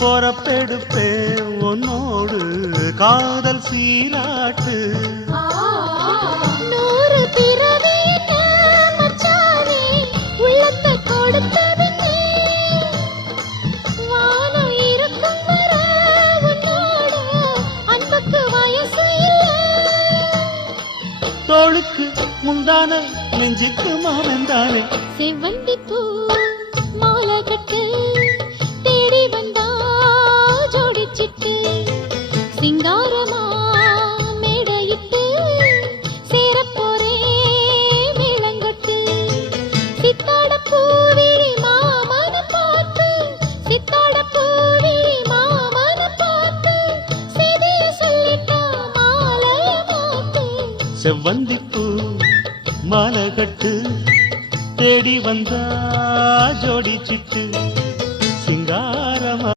பொறப்பெடுப்பே உன்னோடு காதல் சீராட்டு. 100 பிறவி மச்சானே உள்ளத்தை கொடுத்ததுன்னே வானம் இருக்கும் வர உன்னோட அன்புக்கு வயசு இல்லை. தோளுக்கு முந்தான நெஞ்சுக்கு மாமந்தானே செவ்வந்தி பூ மாலை கட்டு தேடி வந்தா ஜோடிச்சிட்டு சிங்காரமா மேடையிட்டு சேரப்போரே மேளங்கட்டு. சித்தாட பூவிழி மாமன பார்த்து சித்தாட பூவிழி மாமன பார்த்து செய்திய சொல்லிட்டா மாலைய மாத்து. செவ்வந்திப்பூ மாலை கட்டு தேடி வந்தா ஜோடி சிட்டு.